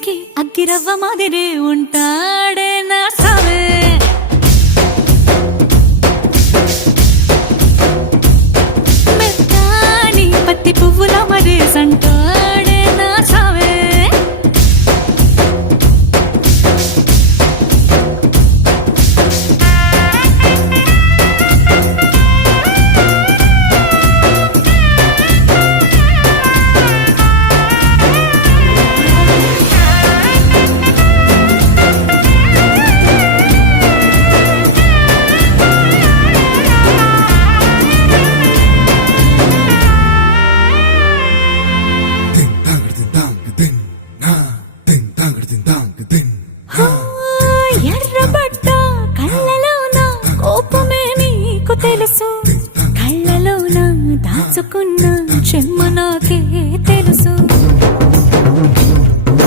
ఇంటికి అగ్గిరవ్వ మాదిరే ఉంటాడే నా సావే. మెత్తాని పత్తి పువ్వుల మరే సంటాడే